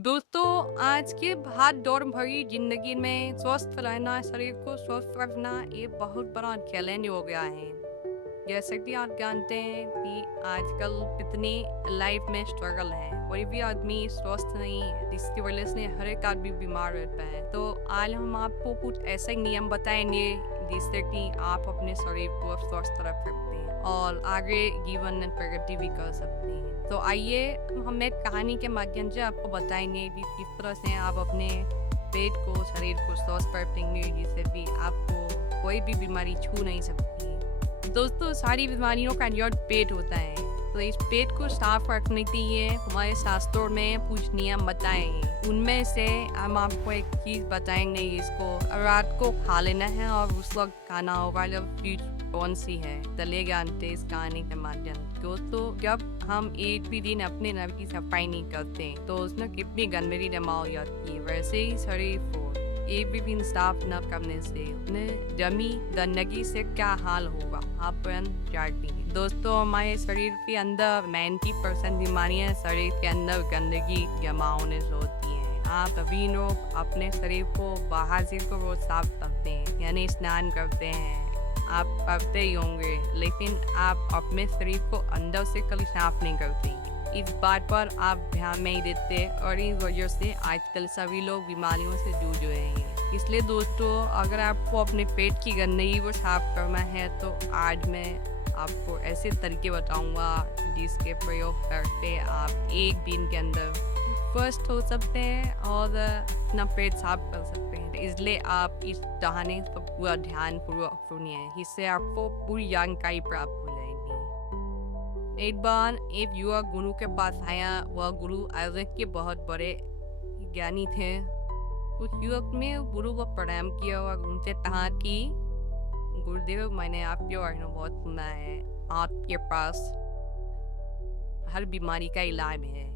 दोस्तों, आज के भाग दौड़ भरी जिंदगी में स्वस्थ रहना, शरीर को स्वस्थ रखना ये बहुत बड़ा चैलेंज हो गया है। जैसे कि आप जानते हैं कि आजकल कितनी लाइफ में स्ट्रगल है, कोई भी आदमी स्वस्थ नहीं है, जिसकी वजह से हर एक आदमी बीमार रहता है। तो आज हम आपको कुछ ऐसे नियम बताएंगे जिससे कि आप अपने शरीर को स्वस्थ रख सकते हैं और आगे जीवन में प्रगति भी कर सकते हैं। तो आइए हम एक कहानी के माध्यम से आपको बताएंगे कि किस तरह से आप अपने पेट को, शरीर को स्वस्थ रखेंगे, जिससे भी आपको कोई भी बीमारी छू नहीं सकती। दोस्तों, सारी बीमारियों का जड़ पेट होता है, तो इस पेट को साफ रखने के लिए हमारे शास्त्रों में कुछ नियम बताए हैं। उनमें से हम आपको एक चीज बताएंगे, इसको रात को खा लेना है और उस वक्त खाना होगा जब चीज कौन सी है, चले जानते इस कहानी के माध्यम से। दोस्तों, जब हम एक भी दिन अपने नल की सफाई नहीं करते तो उसमें कितनी गंदगी जमा हो जाती है। वैसे ही शरीर को एक भी दिन साफ न करने से अपने जमी गंदगी से क्या हाल होगा, आप जानती हैं। दोस्तों, हमारे शरीर के अंदर 90% बीमारियां शरीर के अंदर गंदगी जमा होने से होती हैं। आप अभी लोग अपने शरीर को बाहर से तो रोज साफ करते हैं, यानी स्नान करते हैं, आप करते ही होंगे, लेकिन आप अपने शरीर को अंदर से कभी साफ नहीं करते। इस बात पर आप ध्यान नहीं देते और इस वजह से आजकल सभी लोग बीमारियों से जूझ रहे हैं। इसलिए दोस्तों, अगर आपको अपने पेट की गंदगी को साफ करना है तो आज मैं आपको ऐसे तरीके बताऊंगा जिसके प्रयोग करके आप एक दिन के अंदर स्वस्थ हो सकते हैं और अपना पेट साफ कर सकते हैं। इसलिए आप इस कहानी पर पूरा ध्यान पूर्वक सुनिए, इससे आपको पूरी जानकारी प्राप्त हो जाएगी। एक बार एक युवक गुरु के पास आया। वह गुरु आयुर्वेद के बहुत बड़े ज्ञानी थे। उस युवक ने गुरु को प्रणाम किया और उनसे कहा कि गुरुदेव, मैंने आपके बारे में बहुत सुना है, आपके पास हर बीमारी का इलाज है,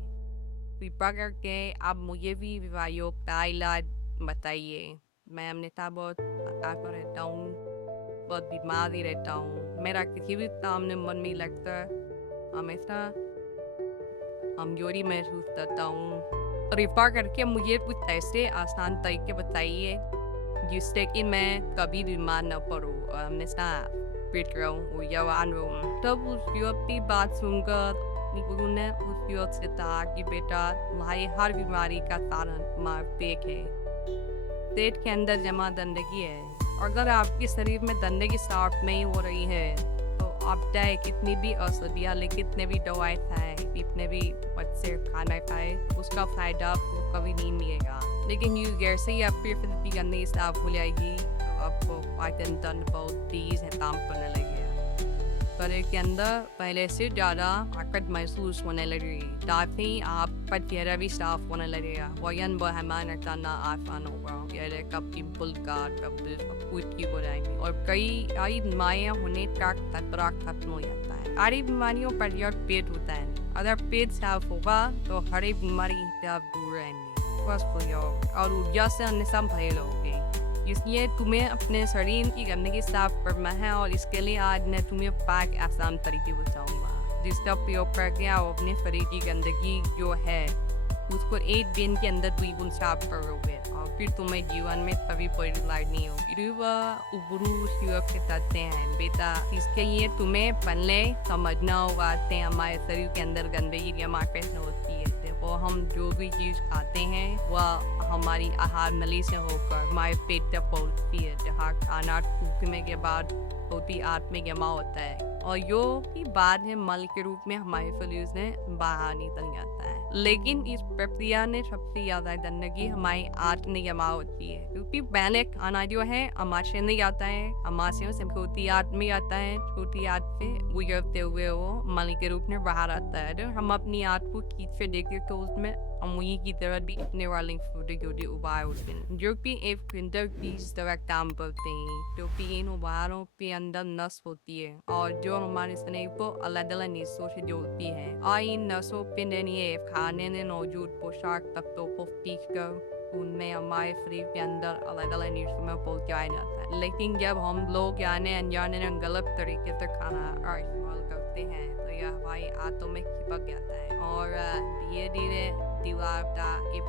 कृपा करके आप मुझे भी बीमारियों का इलाज बताइए। मैं हमेशा बहुत थका कर रहता हूँ, बहुत बीमार ही रहता हूँ, मेरा किसी भी काम में मन नहीं लगता, हमेशा कमजोरी महसूस करता हूँ। कृपा करके मुझे कुछ ऐसे आसान तरीके बताइए जिससे कि मैं कभी बीमार न पड़ूँ और हमेशा फिट रहूँ और जवान रहूँ। तब उस युवक की बात सुनकर गुरु ने उस युवक से कहा कि बेटा, तुम्हारी हर बीमारी का कारण तुम्हारा पेट है। पेट के अंदर जमा गंदगी है। अगर आपके शरीर में गंदगी साफ नहीं हो रही है तो आप चाहे कितनी भी औषधियाँ ले, कितने भी दवाई खाएं, कितने भी अच्छे खाना खाएं, उसका फायदा आपको कभी नहीं मिलेगा। लेकिन जैसे ही आपकी पेट की गंदगी साफ हो जाएगी तो आपको पाचन तंत्र बहुत तेज है काम करने लगेगा। शरीर के अंदर पहले से ज़्यादा ताकत महसूस होने लगेगी, साथ ही आपका चेहरा भी साफ होने लगेगा, वजन बढ़ाना करना आसान होगा, चेहरे का पिंपल का सब कुछ ठीक हो जाएंगे और कई बीमारियाँ होने का खतरा खत्म हो जाता है। सारी बीमारियों का जड़ पेट होता है। अगर पेट साफ होगा तो हर एक बीमारी से आप दूर रहेंगे, स्वस्थ हो जाओगे और ऊर्जा से हमेशा भरे रहोगे। इसलिए तुम्हें अपने शरीर की गंदगी साफ करना है और इसके लिए आज मैं तुम्हें 5 आसान तरीके बताऊंगा जिसका प्रयोग करके आप अपने शरीर की गंदगी जो है उसको एक दिन के अंदर द्विगुण साफ करोगे और फिर तुम्हें जीवन में कभी परिलाज नहीं होगी। गुरु युवक के कहते हैं, बेटा, इसके लिए तुम्हें पहले समझना होगा कि हमारे शरीर के अंदर गंदगी जमा कैसे होती है। देखो, हम जो भी चीज खाते हैं वह हमारी आहार नली से होकर हमारे पेट तक पहुँचती है, जहाँ खाना सूखने के बाद होती आंत में जमा होता है और जो की बाद में मल के रूप में हमारे शरीर से बाहर निकल जाता है। लेकिन इस प्रक्रिया में सबसे ज्यादा गंदगी हमारी आंत में जमा होती है, क्योंकि पहले खाना जो है आमाशय में जाता है, आमाशय से छोटी आंत में जाता है, छोटी आंत से गुजरते हुए वो मल के रूप में बाहर आता है। तो हम अपनी आंत को खींच से देखें तो उसमें अमुई की तरह भी इतने वाले छोटे छोटे उबार होते हैं जो कि एक फिल्टर की तरह काम करते हैं, क्योंकि इन उबारों के अंदर नस होती है और जो हमारे शरीर को अलग अलग हिस्सों से जोड़ती है और इन नसों के जरिए खाने में मौजूद पोषक तत्वों को खींचकर उनमें हमारे शरीर के अंदर अलग अलग हिस्सों में पहुंचाया जाता है। लेकिन जब हम लोग जाने अनजाने गलत तरीके से खाना इस्तेमाल करते हैं तो यह हमारी आंतों में चिपक जाता है और धीरे धीरे दीवार का एक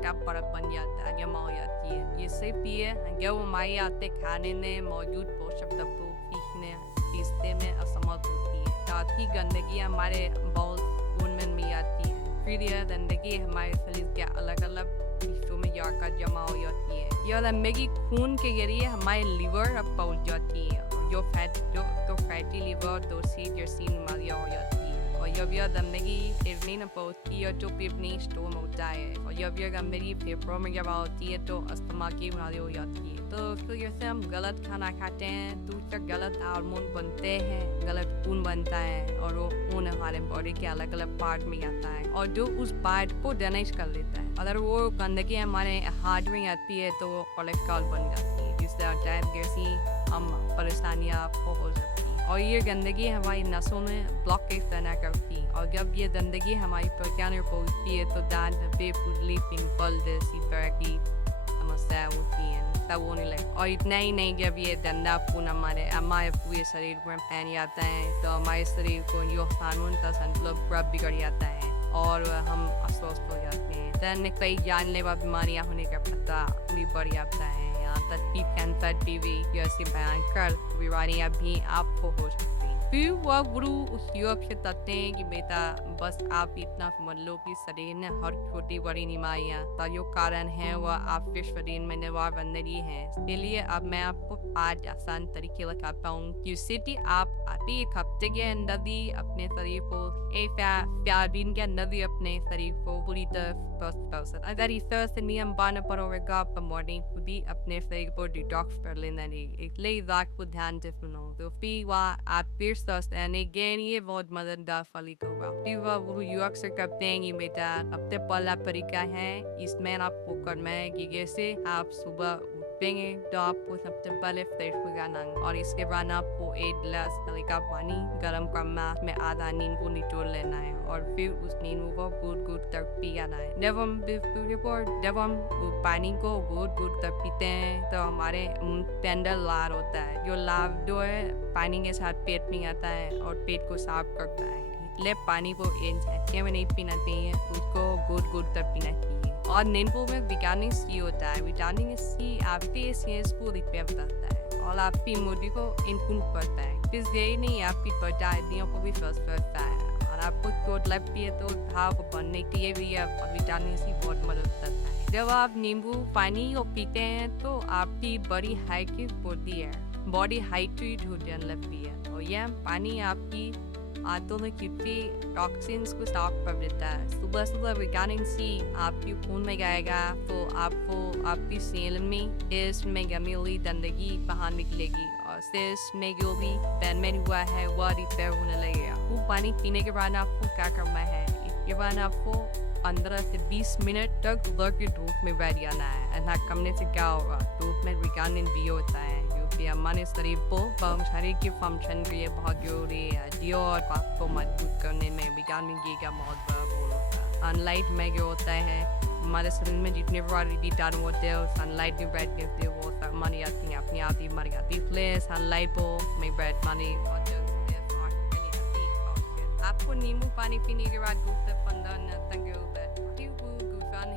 हल्का बर्फ बन जाता है, जमा हो जाती है। इससे पिए जब हमारी आते खाने में मौजूद पोषक तत्वों पीसने में असमर्थ होती है। साथ ही गंदगी हमारे बाउल खून में जाती है। फिर यह गंदगी हमारे शरीर के अलग अलग हिस्सों में जाकर जमा हो जाती है। यह गंदगी खून के जरिए हमारे लिवर तक पहुँच जाती है, जो फैटी लिवर दोषी जैसी बीमारियाँ हो जाती है। और जब यह गंदगी किडनी में पहुँचती है तो किडनी स्टोन होता है, और जब यह गंदगी फेफड़ों में जमा होती है तो अस्थमा की बीमारी हो जाती है। तो जैसे हम गलत खाना खाते हैं तो उससे गलत हार्मोन बनते हैं, गलत खून बनता है, और वो खून हमारे बॉडी के अलग अलग पार्ट में जाता है और जो उस पार्ट को डैमेज कर लेता है। अगर वो गंदगी हमारे हार्ट में आती है तो वो कोलेस्ट्रॉल बन जाती है, जिससे अटैक जैसी हम परेशानियाँ आपको हो सकती हैं। और ये गंदगी हमारी नसों में ब्लॉकेज पैदा करती है, और जब ये गंदगी हमारी त्वचा में पहुँचती है तो दांत पे फुल्ली पिंपल जैसी तरह की समस्या होती है, तब होने लगे। और इतना ही नहीं, जब ये गंदा खून हमारे पूरे शरीर में फैल जाता है तो हमारे शरीर को जो हार्मोन का संतुलन बिगड़ जाता है और हम अस्वस्थ हो जाते हैं। तब कई जानलेवा बीमारियां होने का खतरा भी बढ़ जाता है। यहाँ तक कि कैंसर, टीबी जैसी भयंकर बीमारियां भी आपको हो सकती हैं। फिर वह गुरु उस युवक से कहते हैं कि बेटा बस आप इतना समझ लो कि शरीर में हर छोटी बड़ी बीमारियां का जो कारण है वह आपके शरीर में निवार बंदगी है। इसके लिए अब मैं आपको 5 आसान तरीके बताता हूँ जिससे कि आप एक हफ्ते के अंदर भी अपने शरीर को 4 दिन के अंदर भी अपने शरीर को पूरी तरह स्वस्थ कर सकते। अगर इस तरह से नियम पालन पड़ोगे आप मॉर्निंग खुद ही अपने शरीर को डिटॉक्स कर लेना नहीं, इसलिए इस बात को ध्यान से सुनो। तो फिर वह आप फिर स्वस्थ रहने के लिए बहुत मददगार साबित होगा। फिर वह गुरु युवक से कहते हैं कि बेटा सबसे पहला तरीका है, इसमें आपको करना है कि जैसे आप सुबह उठेंगे तो आपको सबसे पहले फ्रेश हो जाना और इसके बाद आपको 1 गिलास हल्का पानी गर्म करना में आधा नींबू निचोड़ लेना है और फिर उस नींबू को गुड़ तक पी जाना है। जब हम पानी को गुड़ तक पीते हैं तो हमारे के अंदर लार होता है, जो लार जो है पानी के साथ पेट में आता है और पेट को साफ करता है। इसलिए पानी को एक झटके में नहीं पीना चाहिए, उसको गुड़ तक पीना चाहिए। और नींबू में विटामिन सी होता है। विटामिन सी आपके सेहत को रिपेयर करता है और आपकी मूड को इम्प्रूव करता है। सिर्फ यही नहीं, आपकी त्वचा हड्डियों को भी स्वस्थ करता है और आपको चोट लगती है तो घाव को बनने के लिए भी विटामिन सी बहुत मदद करता है। जब आप नींबू पानी को पीते हैं तो आपकी बॉडी हाइड्रेट होती है, बॉडी हाइड्रेट हो जाने लगती है और यह पानी आपकी आंतों में चिपके टॉक्सिन्स को साफ कर देता है। सुबह विटामिन सी आपके खून में जाएगा तो आपको आपकी सेल में जमी हुई गंदगी बाहर निकलेगी और सेल्स में जो भी डैमेज हुआ है वह रिपेयर होने लगेगा। वो पानी पीने के बाद आपको क्या करना है, इसके बाद आपको 15 से 20 मिनट तक सुबह की धूप में बैठ जाना है। ऐसा करने से क्या होगा, धूप में विटामिन बी होता है जो हमारे शरीर के फंक्शन के लिए बहुत जरूरी है। हड्डियों और बात को मजबूत करने में विटामिन बी का बहुत बड़ा रोल होता है। सनलाइट में जो होता है हमारे शरीर में जितने बड़े कीटाणु होते हैं सनलाइट में बैठ के वो मर जाती हैं, अपनी आप ही मर जाती है। इसलिए सनलाइट में बैठ पानी बहुत जरूरी है। आपको नींबू पानी पीने के बाद 2 से 15 मिनट तक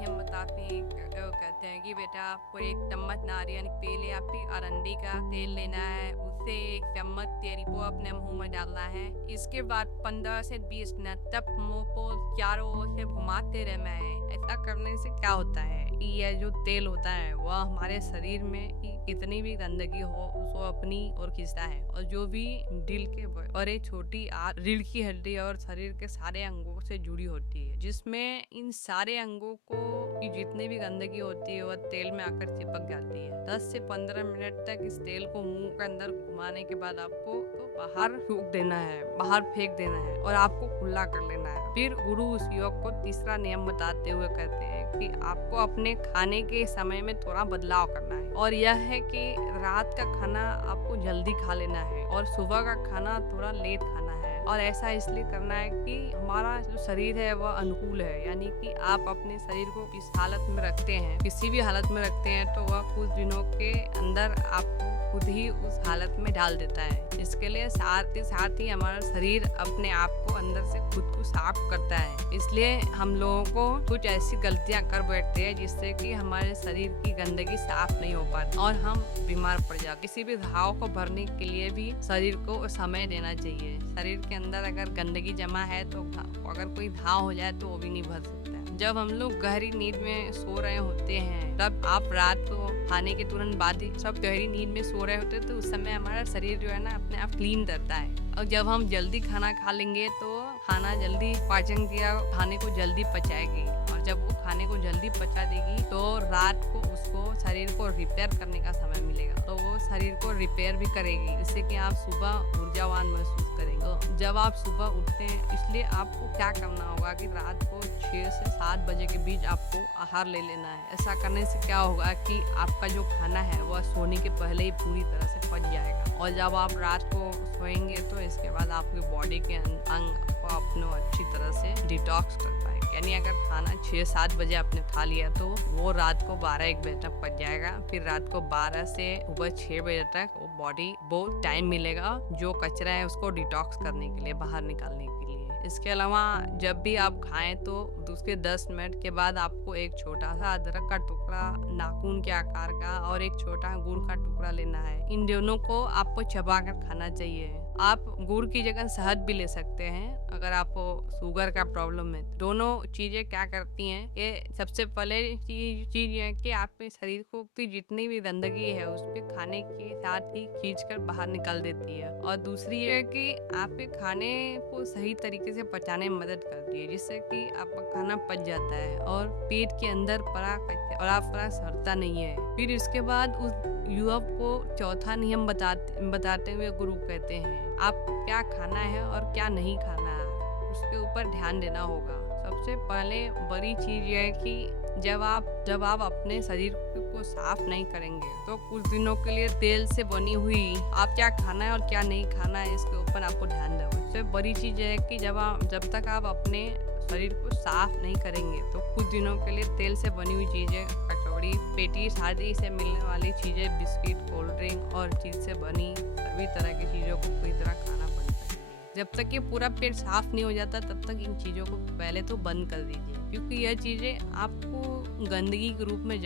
हम बताते हैं, कहते हैं कि बेटा आपको 1 चम्मच नारियल तेल या फिर अरंडी का तेल लेना है, उससे 1 चम्मच तेल को अपने मुंह में डालना है। इसके बाद 15 से 20 मिनट तक मुंह को चारों ओर से घुमाते रहना है। ऐसा करने से क्या होता है कि यह जो तेल होता है वह हमारे शरीर में कितनी भी गंदगी हो उसको अपनी ओर खींचता है और जो भी दिल के बड़े छोटी रीढ़ की हड्डी और शरीर के सारे अंगों से जुड़ी होती है, जिसमें इन सारे अंगों को की जितनी भी गंदगी होती है वह तेल में आकर चिपक जाती है। 10 से 15 मिनट तक इस तेल को मुंह के अंदर घुमाने के बाद आपको तो बाहर फूंक देना है, बाहर फेंक देना है और आपको खुला कर लेना है। फिर गुरु उस योग को तीसरा नियम बताते हुए कहते हैं कि आपको अपने खाने के समय में थोड़ा बदलाव करना है और यह है कि रात का खाना आपको जल्दी खा लेना है और सुबह का खाना थोड़ा लेट खाना है। और ऐसा इसलिए करना है कि हमारा जो शरीर है वह अनुकूल है, यानी कि आप अपने शरीर को इस हालत में रखते हैं, किसी भी हालत में रखते हैं तो वह कुछ दिनों के अंदर आपको खुद ही उस हालत में डाल देता है। इसके लिए साथ ही हमारा शरीर अपने आप को अंदर से खुद को साफ करता है। इसलिए हम लोगों को कुछ ऐसी गलतियां कर बैठते हैं जिससे कि हमारे शरीर की गंदगी साफ नहीं हो पाती और हम बीमार पड़ जाते। किसी भी घाव को भरने के लिए भी शरीर को समय देना चाहिए। शरीर के अंदर अगर गंदगी जमा है तो अगर कोई घाव हो जाए तो वो भी नहीं भर सकता। जब हम लोग गहरी नींद में सो रहे होते हैं तब आप रात को खाने के तुरंत बाद ही सब गहरी नींद में सो रहे होते हैं तो उस समय हमारा शरीर जो है ना अपने आप क्लीन करता है। और जब हम जल्दी खाना खा लेंगे तो खाना जल्दी पाचन क्रिया खाने को जल्दी पचाएगी और जब वो खाने को जल्दी पचा देगी तो रात को उसको शरीर को रिपेयर करने का समय मिलेगा, तो वो शरीर को रिपेयर भी करेगी, जिससे कि आप सुबह ऊर्जावान महसूस करेंगे। तो जब आप सुबह उठते हैं इसलिए आपको क्या करना होगा कि रात को 6 से 7 बजे के बीच आपको आहार ले लेना है। ऐसा करने से क्या होगा कि आपका जो खाना है वह सोने के पहले ही पूरी तरह से पच जाएगा और जब आप रात को सोएंगे तो इसके बाद आपकी बॉडी के अंग को अपने अच्छी तरह से डिटॉक्स कर पाएंगे। यानी अगर खाना 6-7 बजे आपने खा लिया तो वो रात को 12-1 बजे तक पच जाएगा। फिर रात को 12 से सुबह 6 बजे तक वो बॉडी बहुत टाइम मिलेगा जो कचरा है उसको डिटॉक्स करने के लिए, बाहर निकालने के लिए। इसके अलावा जब भी आप खाएं तो उसके 10 मिनट के बाद आपको एक छोटा सा अदरक का टुकड़ा नाखून के आकार का और एक छोटा गुड़ का टुकड़ा लेना है। इन दोनों को आपको चबा कर खाना चाहिए। आप गुड़ की जगह शहद भी ले सकते हैं अगर आपको शुगर का प्रॉब्लम है। दोनों चीजें क्या करती हैं, ये सबसे पहले चीज ये है कि आपके शरीर को की जितनी भी गंदगी है उसके खाने के साथ ही खींचकर बाहर निकाल देती है और दूसरी ये है कि आपके खाने को सही तरीके से पचाने में मदद करती है, जिससे कि आपका खाना पच जाता है और पेट के अंदर और आपका सड़ता नहीं है। फिर इसके बाद उस युवक को चौथा नियम बताते हुए गुरु कहते हैं आप क्या खाना है और क्या नहीं खाना है उसके ऊपर ध्यान देना होगा। सबसे पहले बड़ी चीज ये है कि जब आप अपने शरीर को साफ नहीं करेंगे तो कुछ दिनों के लिए तेल से बनी हुई आप क्या खाना है और क्या नहीं खाना है इसके ऊपर आपको ध्यान देना। सबसे बड़ी चीज है कि जब तक आप अपने शरीर को साफ नहीं करेंगे तो कुछ दिनों के लिए तेल से बनी हुई चीजें, कचौड़ी, पेटीज आदि से मिलने वाली चीजें, बिस्किट, कोल्ड ड्रिंक और चीज से बनी सभी तरह की चीजों को पूरी तरह खाना बंद कर दीजिए। जब तक ये पूरा पेट साफ नहीं हो जाता तब तक इन चीजों को पहले तो बंद कर दीजिए, क्योंकि यह चीजें आपको गंदगी के रूप में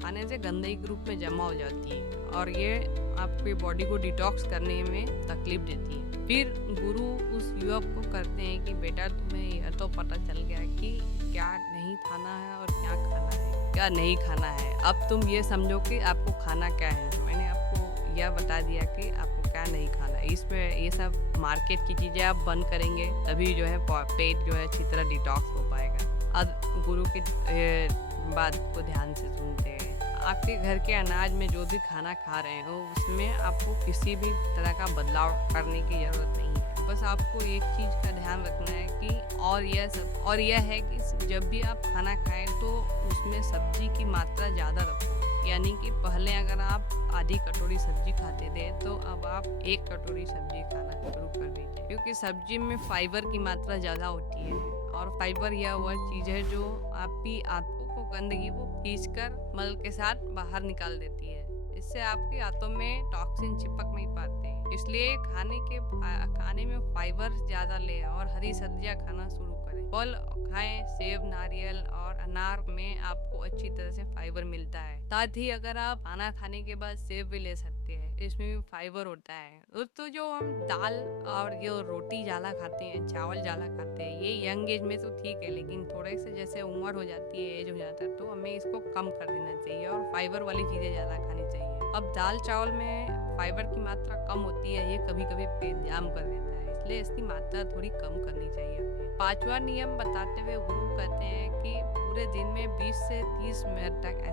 खाने से गंदगी के रूप में जमा हो जाती है और ये आपकी बॉडी को डिटॉक्स करने में तकलीफ देती है। फिर गुरु उस युवक को करते हैं कि बेटा तुम्हें यह तो पता चल गया कि क्या नहीं खाना है और क्या खाना है, क्या नहीं खाना है। अब तुम ये समझो कि आपको खाना क्या है। मैंने आपको यह बता दिया कि आपको क्या नहीं खाना है। इसमें ये सब मार्केट की चीज़ें आप बंद करेंगे तभी जो है पेट जो है अच्छी तरह डिटॉक्स हो पाएगा। अब गुरु की बात को ध्यान से सुनते हैं। आपके घर के अनाज में जो भी खाना खा रहे हो उसमें आपको किसी भी तरह का बदलाव करने की ज़रूरत नहीं है। बस आपको एक चीज़ का ध्यान रखना है कि और यह है कि जब भी आप खाना खाएं तो उसमें सब्जी की मात्रा ज़्यादा रखो। यानी कि पहले अगर आप आधी कटोरी सब्जी खाते थे तो अब आप 1 कटोरी सब्जी खाना शुरू कर दीजिए, क्योंकि सब्जी में फाइबर की मात्रा ज़्यादा होती है और फाइबर यह वह चीज़ है जो आपकी आंतों को गंदगी को खींचकर मल के साथ बाहर निकाल देती है। इससे आपके आंतों में टॉक्सिन चिपक नहीं पाते। इसलिए खाने में फाइबर ज़्यादा लें और हरी सब्जियां खाना शुरू करें। फल खाएं, सेब, नारियल और अनार में आपको अच्छी तरह से फाइबर मिलता है। साथ ही अगर आप खाना खाने के बाद सेब भी ले सकते हैं, इसमें भी फाइबर होता है। दोस्तों, जो हम दाल और जो रोटी ज़्यादा खाते हैं, चावल ज़्यादा खाते हैं, ये यंग एज में तो ठीक है, लेकिन थोड़े से जैसे उम्र हो जाती है, एज हो जाता है, तो हमें इसको कम कर देना चाहिए और फाइबर वाली चीज़ें ज़्यादा खानी चाहिए। अब दाल चावल में फाइबर की मात्रा कम होती है, ये कभी कभी पेट जाम कर देता है, इसलिए इसकी मात्रा थोड़ी कम करनी चाहिए हमें। 5वां नियम बताते हुए गुरु कहते हैं कि पूरे दिन में 20 से 30 मिनट तक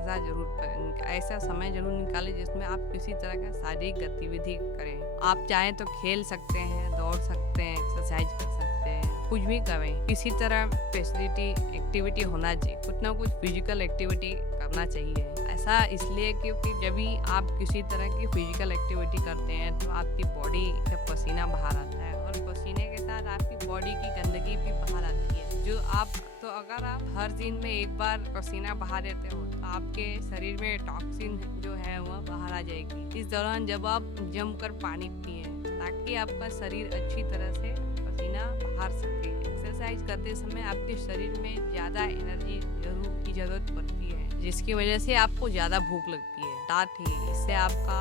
ऐसा समय जरूर निकालें जिसमें आप किसी तरह का शारीरिक गतिविधि करें। आप चाहें तो खेल सकते हैं, दौड़ सकते हैं, एक्सरसाइज कर सकते हैं, कुछ भी करें। किसी तरह फैसिलिटी एक्टिविटी होना चाहिए, कुछ ना कुछ फिजिकल एक्टिविटी करना चाहिए। ऐसा इसलिए क्योंकि जब भी आप किसी तरह की फिजिकल एक्टिविटी करते हैं तो आपकी बॉडी से पसीना बाहर आता है और पसीने के साथ आपकी बॉडी की गंदगी भी बाहर आती है, जो आप तो अगर आप हर दिन में एक बार पसीना बहा देते हो तो आपके शरीर में टॉक्सिन जो है वह बाहर आ जाएगी। इस दौरान जब आप जमकर पानी पिए ताकि आपका शरीर अच्छी तरह से पसीना बहार सके। एक्सरसाइज करते समय आपके शरीर में ज़्यादा एनर्जी की ज़रूरत पड़ती है, जिसकी वजह से आपको ज़्यादा भूख लगती है। साथ ही इससे आपका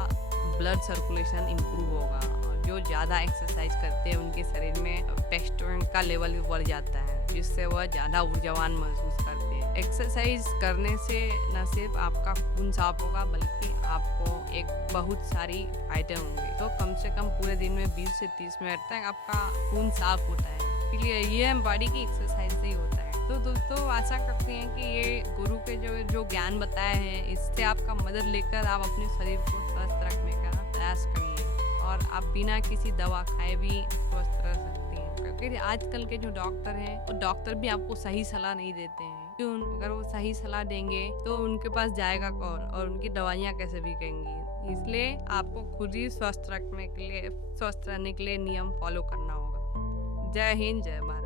ब्लड सर्कुलेशन इम्प्रूव होगा, और जो ज़्यादा एक्सरसाइज करते हैं उनके शरीर में टेस्टोस्टेरोन का लेवल भी बढ़ जाता है, जिससे वह ज़्यादा ऊर्जावान महसूस करते हैं। एक्सरसाइज करने से न सिर्फ आपका खून साफ होगा बल्कि आपको एक बहुत सारी फायदे होंगे। तो कम से कम पूरे दिन में 20 से 30 मिनट तक आपका खून साफ होता है, इसलिए ये बॉडी की एक्सरसाइज से ही होता है। तो दोस्तों आशा करते हैं कि ये गुरु के जो ज्ञान बताए हैं इससे आपका मदद लेकर आप अपने शरीर को स्वस्थ रखने का प्रयास करिए, और आप बिना किसी दवा खाए भी स्वस्थ रह सकते हैं। क्योंकि आजकल के जो डॉक्टर हैं वो डॉक्टर भी आपको सही सलाह नहीं देते हैं, क्यों? अगर वो सही सलाह देंगे तो उनके पास जाएगा कौन, और उनकी दवाइयाँ कैसे बिकेंगी। इसलिए आपको खुद ही स्वस्थ रहने के लिए नियम फॉलो करना होगा। जय हिंद, जय भारत।